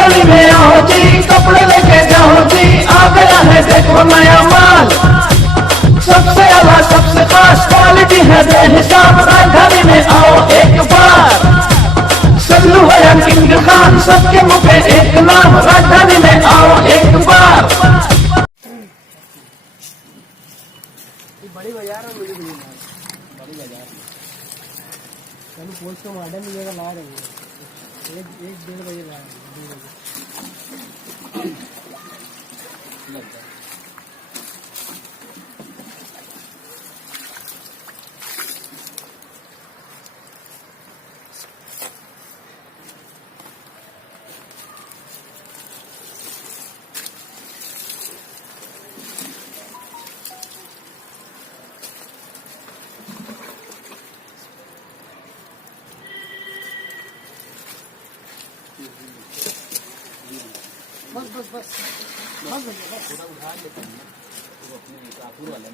गली में आओ जी, कपड़े लेके जाओ जी, आ गया है देखो नया माल। सबसे अलग सबसे खास क्वालिटी है बेहिसाब, राजधानी में आओ एक बार। सल्लू है या किंग खान, सबके मुँह पे एक नाम, राजधानी में आओ एक बार। बड़ी बाजार और बड़ी बाजार चलो पोस्ट का मॉडल मिलेगा ला रहे हैं एक 1-1:30 बजे ला रहे हैं 2 बजे बस थोड़ा उठा लेते हैं वो अपने कापुर वाले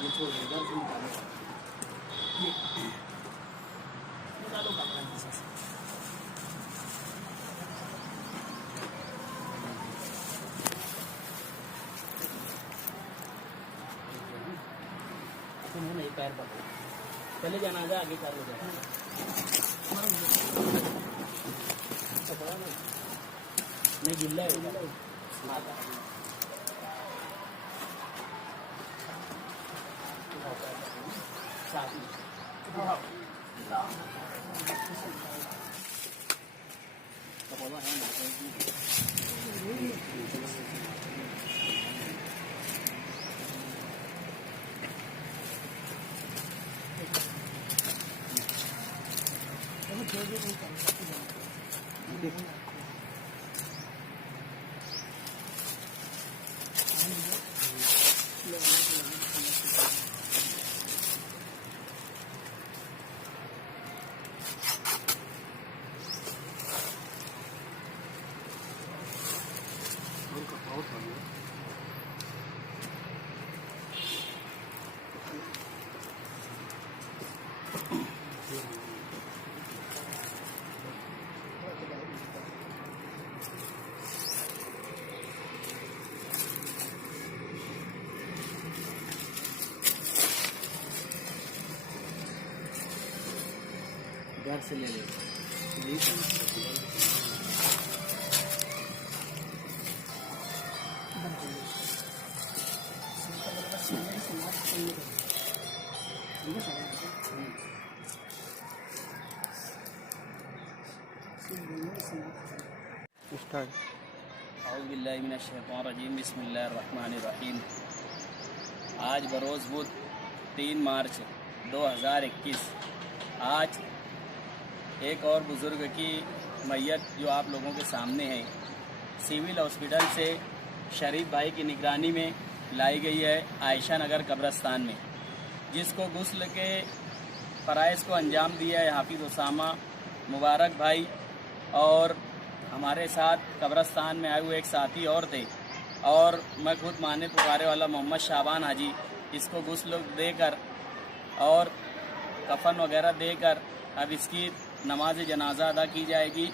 ये छोड़ देगा निकालो तुम नहीं पैर पकड़ो चले जाना आगे आगे चालू हो जाए नहीं गिल्ला है घर से ले ले औज़ुबिल्लाहिमिनश्शैतानिर्रजीम बिस्मिल्लाहिर्रहमानिर्रहीम। आज बरोज़ बुध 3 मार्च 2021 आज एक और बुज़ुर्ग की मैयत जो आप लोगों के सामने है सिविल हॉस्पिटल से शरीफ भाई की निगरानी में लाई गई है आयशा नगर कब्रस्तान में, जिसको गुस्ल के फ़राइज़ को अंजाम दिया है हाफिज़ उसामा मुबारक भाई और हमारे साथ कब्रस्तान में आए हुए एक साथी और थे और मैं खुद माने पुकारे वाला मोहम्मद शाबान हाजी। इसको गुस्ल देकर और कफन वगैरह देकर अब इसकी नमाज जनाजा अदा की जाएगी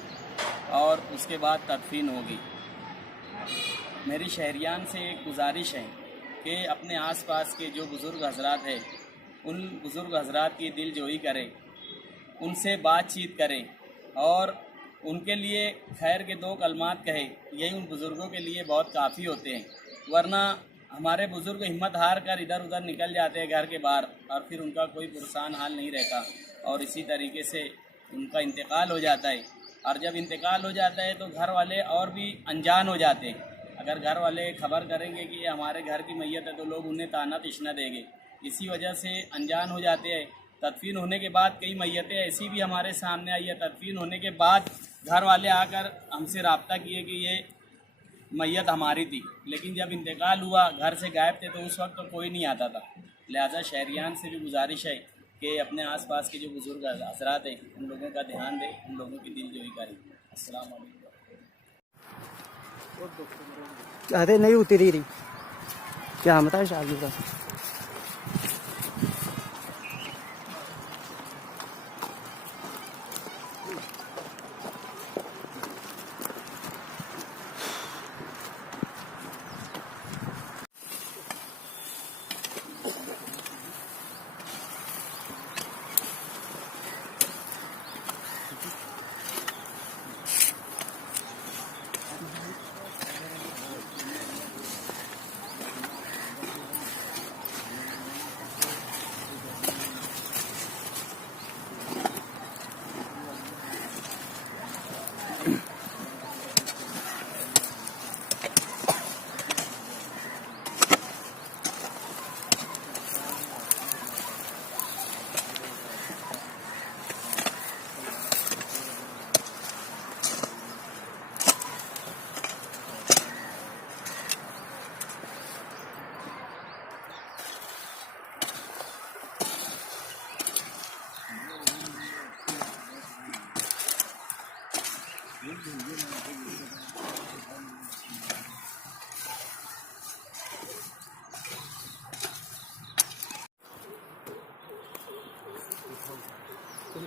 और उसके बाद तदफीन होगी। मेरी शहरियान से एक गुजारिश है कि अपने आसपास के जो बुज़ुर्ग हजरात हैं उन बुज़ुर्ग हजरात की दिल जोई करें, उनसे बातचीत करें और उनके लिए खैर के 2 कलमात कहे, यही उन बुज़ुर्गों के लिए बहुत काफ़ी होते हैं। वरना हमारे बुज़ुर्ग हिम्मत हार कर इधर उधर निकल जाते हैं घर के बाहर और फिर उनका कोई पुरसान हाल नहीं रहता और इसी तरीके से उनका इंतकाल हो जाता है। और जब इंतकाल हो जाता है तो घर वाले और भी अनजान हो जाते हैं। अगर घर वाले खबर करेंगे कि ये हमारे घर की मैयत है तो लोग उन्हें ताना तिश्ना देंगे, इसी वजह से अनजान हो जाते हैं। तदफीन होने के बाद कई मैयतें ऐसी भी हमारे सामने आई है, तदफीन होने के बाद घर वाले आकर हमसे रब्ता किए कि ये मैयत हमारी थी, लेकिन जब इंतकाल हुआ घर से गायब थे तो उस वक्त तो कोई नहीं आता था। लिहाजा शहरियान से भी गुजारिश है कि अपने आसपास के जो बुज़ुर्ग हज़रात हैं उन लोगों का ध्यान दें, उन लोगों की दिलजोई करें। अस्सलाम वालेकुम। चाहते नहीं उतरी रही क्या बताए शादी का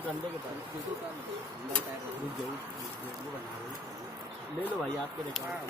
कंधे के पास ले लो भाई, आपके रिकॉर्ड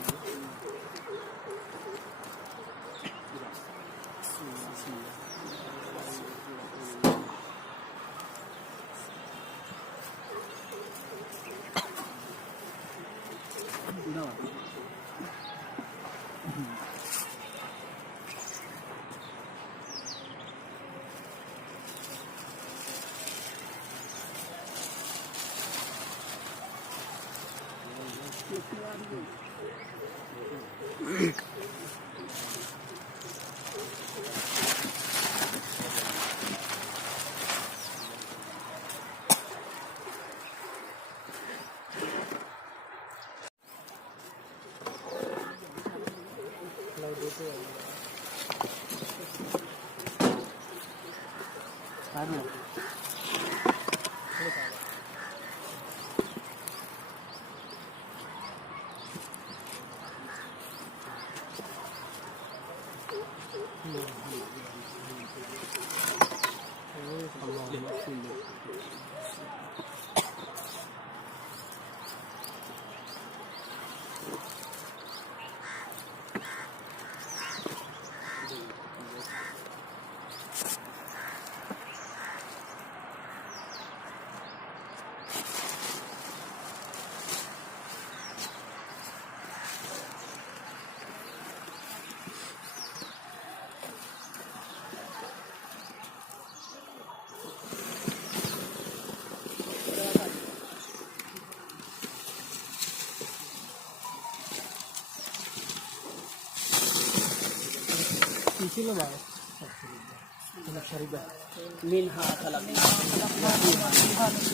मिनहा खलक़नाकुम